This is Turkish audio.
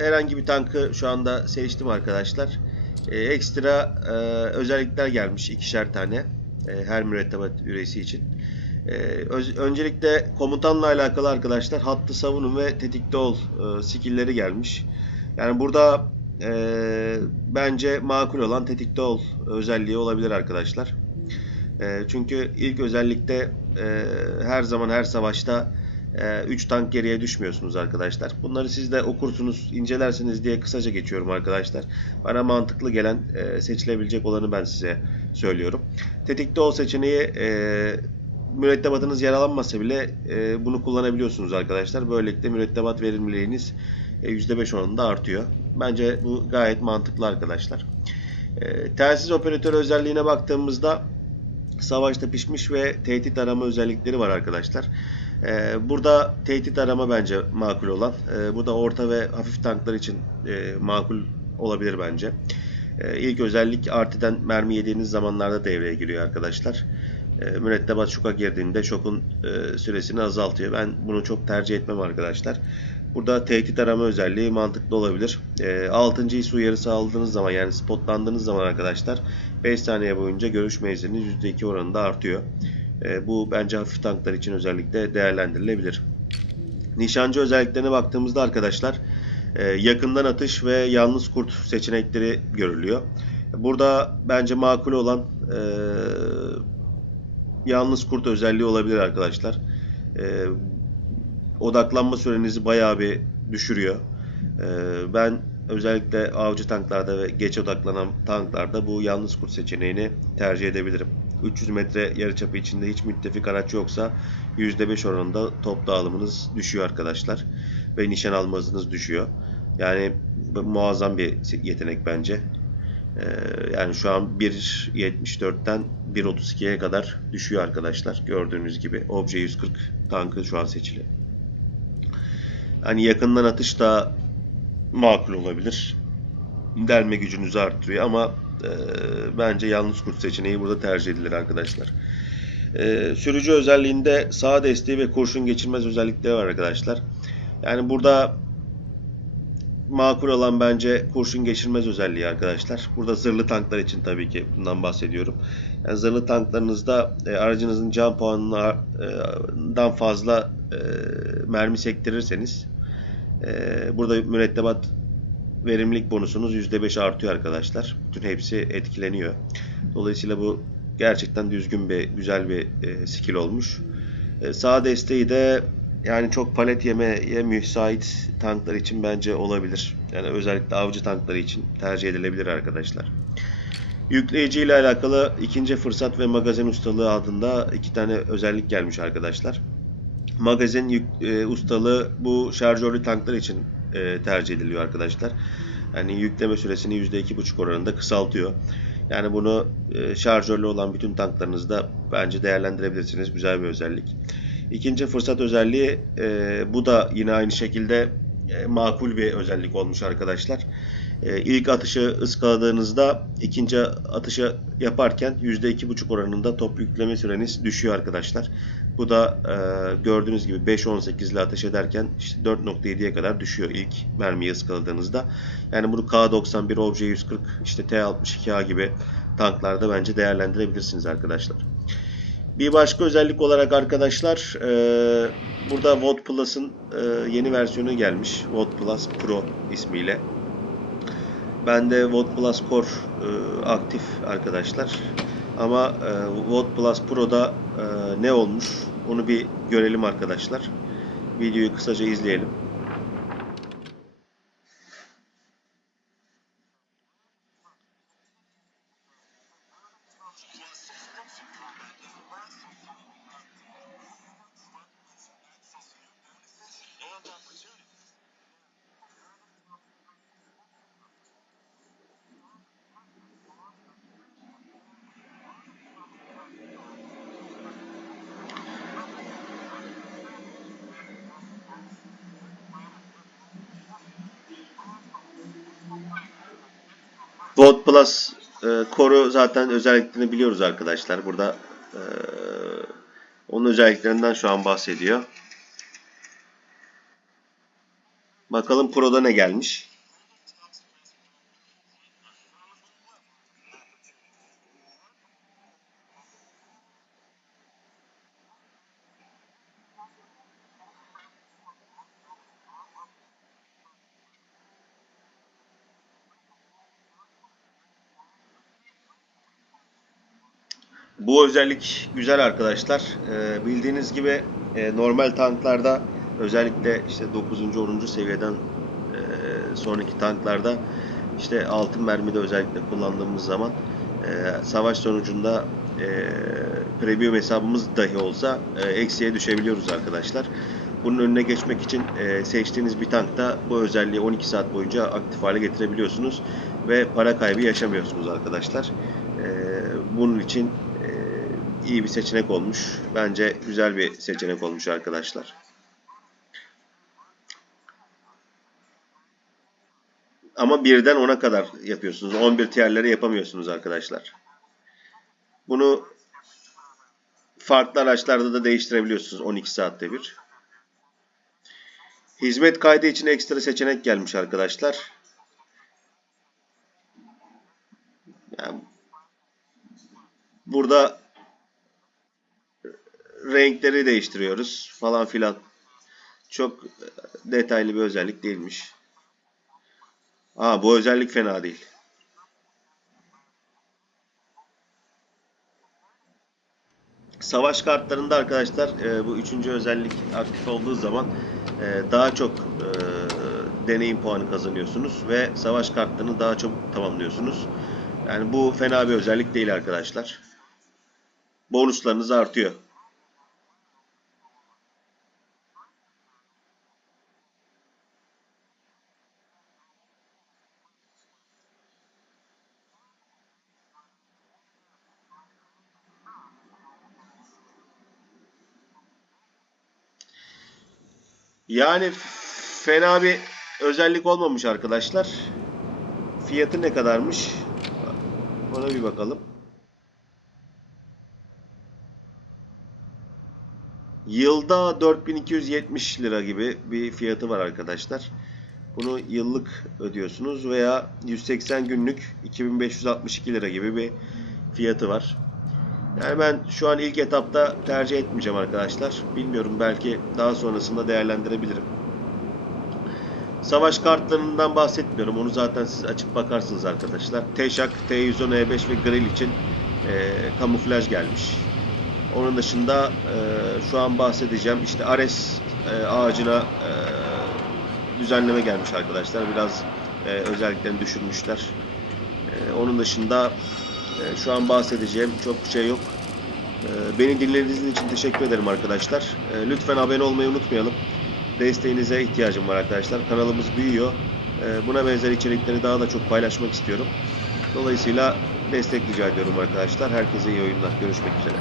herhangi bir tankı şu anda seçtim arkadaşlar. Ekstra özellikler gelmiş, ikişer tane her mürettebat üyesi için. Öncelikle komutanla alakalı arkadaşlar hattı savunun ve tetikte ol skill'leri gelmiş. Yani burada bence makul olan tetikte ol özelliği olabilir arkadaşlar. Çünkü ilk özellikte her zaman her savaşta 3 tank geriye düşmüyorsunuz arkadaşlar. Bunları siz de okursunuz, incelersiniz diye kısaca geçiyorum arkadaşlar. Bana mantıklı gelen seçilebilecek olanı ben size söylüyorum. Tetikte ol seçeneği mürettebatınız yaralanmasa bile bunu kullanabiliyorsunuz arkadaşlar. Böylelikle mürettebat verimliliğiniz %5 oranında artıyor. Bence bu gayet mantıklı arkadaşlar. Telsiz operatörü özelliğine baktığımızda savaşta pişmiş ve tehdit arama özellikleri var arkadaşlar. Burada tehdit arama bence makul olan. Bu da orta ve hafif tanklar için makul olabilir bence. İlk özellik artiden mermi yediğiniz zamanlarda devreye giriyor arkadaşlar. Mürettebat şoka girdiğinde şokun süresini azaltıyor. Ben bunu çok tercih etmem arkadaşlar. Burada tehdit arama özelliği mantıklı olabilir. 6. ISO uyarısı aldığınız zaman, yani spotlandığınız zaman arkadaşlar 5 saniye boyunca görüş menziliniz %2 oranında artıyor. Bu bence hafif tanklar için özellikle değerlendirilebilir. Nişancı özelliklerine baktığımızda arkadaşlar yakından atış ve yalnız kurt seçenekleri görülüyor. Burada bence makul olan yalnız kurt özelliği olabilir arkadaşlar. Odaklanma sürenizi bayağı bir düşürüyor. Ben özellikle avcı tanklarda ve geç odaklanan tanklarda bu yalnız kurt seçeneğini tercih edebilirim. 300 metre yarıçapı içinde hiç müttefik araç yoksa %5 oranında top dağılımınız düşüyor arkadaşlar. Ve nişan alma hızınız düşüyor. Yani muazzam bir yetenek bence. Yani şu an 1.74'ten 1.32'ye kadar düşüyor arkadaşlar. Gördüğünüz gibi Obje 140 tankı şu an seçili. Hani yakından atış da makul olabilir. Delme gücünüzü arttırıyor ama bence yalnız kurt seçeneği burada tercih edilir arkadaşlar. Sürücü özelliğinde sağ desteği ve kurşun geçirmez özellikleri var arkadaşlar. Yani burada makul olan bence kurşun geçirmez özelliği arkadaşlar. Burada zırhlı tanklar için tabii ki bundan bahsediyorum. Yani zırhlı tanklarınızda aracınızın can puanından fazla mermi sektirirseniz burada mürettebat verimlilik bonusunuz %5 artıyor arkadaşlar. Bütün hepsi etkileniyor. Dolayısıyla bu gerçekten düzgün bir, güzel bir skill olmuş. Sağ desteği de yani çok palet yemeye müsait tanklar için bence olabilir. Yani özellikle avcı tankları için tercih edilebilir arkadaşlar. Yükleyici ile alakalı ikinci fırsat ve magazin ustalığı adında 2 tane özellik gelmiş arkadaşlar. Magazin ustalığı bu şarjörlü tanklar için tercih ediliyor arkadaşlar. Yani yükleme süresini %2,5 oranında kısaltıyor. Yani bunu şarjörlü olan bütün tanklarınızda bence değerlendirebilirsiniz. Güzel bir özellik. İkinci fırsat özelliği bu da yine aynı şekilde makul bir özellik olmuş arkadaşlar. İlk atışı ıskaladığınızda ikinci atışı yaparken %2,5 oranında top yükleme süreniz düşüyor arkadaşlar. Bu da gördüğünüz gibi 5.18 ile ateş ederken işte 4.7'ye kadar düşüyor ilk mermiyi ıskaladığınızda. Yani bunu K91, Obje 140, işte T62A gibi tanklarda bence değerlendirebilirsiniz arkadaşlar. Bir başka özellik olarak arkadaşlar burada VOD Plus'ın yeni versiyonu gelmiş. VOD Plus Pro ismiyle. Bende VOD Plus Core aktif arkadaşlar. Ama VOD Plus Pro'da ne olmuş onu bir görelim arkadaşlar. Videoyu kısaca izleyelim. VOD Plus Core'u zaten özelliklerini biliyoruz arkadaşlar. Burada onun özelliklerinden şu an bahsediyor. Bakalım Pro'da ne gelmiş. Bu özellik güzel arkadaşlar. Bildiğiniz gibi normal tanklarda özellikle işte 9. 10. seviyeden sonraki tanklarda işte altın mermide özellikle kullandığımız zaman savaş sonucunda premium hesabımız dahi olsa eksiye düşebiliyoruz arkadaşlar. Bunun önüne geçmek için seçtiğiniz bir tankta bu özelliği 12 saat boyunca aktif hale getirebiliyorsunuz ve para kaybı yaşamıyorsunuz arkadaşlar. Bunun için iyi bir seçenek olmuş. Bence güzel bir seçenek olmuş arkadaşlar. Ama birden 10'a kadar yapıyorsunuz. 11 tierleri yapamıyorsunuz arkadaşlar. Bunu farklı araçlarda da değiştirebiliyorsunuz 12 saatte bir. Hizmet kaydı için ekstra seçenek gelmiş arkadaşlar. Yani burada renkleri değiştiriyoruz falan filan. Çok detaylı bir özellik değilmiş. Bu özellik fena değil. Savaş kartlarında arkadaşlar bu üçüncü özellik aktif olduğu zaman daha çok deneyim puanı kazanıyorsunuz ve savaş kartlarını daha çok tamamlıyorsunuz. Yani bu fena bir özellik değil arkadaşlar. Bonuslarınız artıyor. Yani fena bir özellik olmamış arkadaşlar. Fiyatı ne kadarmış? Ona bir bakalım. Yılda 4270 lira gibi bir fiyatı var arkadaşlar. Bunu yıllık ödüyorsunuz veya 180 günlük 2562 lira gibi bir fiyatı var. Yani ben şu an ilk etapta tercih etmeyeceğim arkadaşlar. Bilmiyorum, belki daha sonrasında değerlendirebilirim. Savaş kartlarından bahsetmiyorum. Onu zaten siz açıp bakarsınız arkadaşlar. Teşak, T110, E5 ve Grill için kamuflaj gelmiş. Onun dışında şu an bahsedeceğim. İşte Ares ağacına düzenleme gelmiş arkadaşlar. Biraz özelliklerini düşürmüşler. Onun dışında şu an bahsedeceğim çok bir şey yok. Beni dinlediğiniz için teşekkür ederim arkadaşlar. Lütfen abone olmayı unutmayalım. Desteğinize ihtiyacım var arkadaşlar. Kanalımız büyüyor. Buna benzer içerikleri daha da çok paylaşmak istiyorum. Dolayısıyla destek rica ediyorum arkadaşlar. Herkese iyi oyunlar. Görüşmek üzere.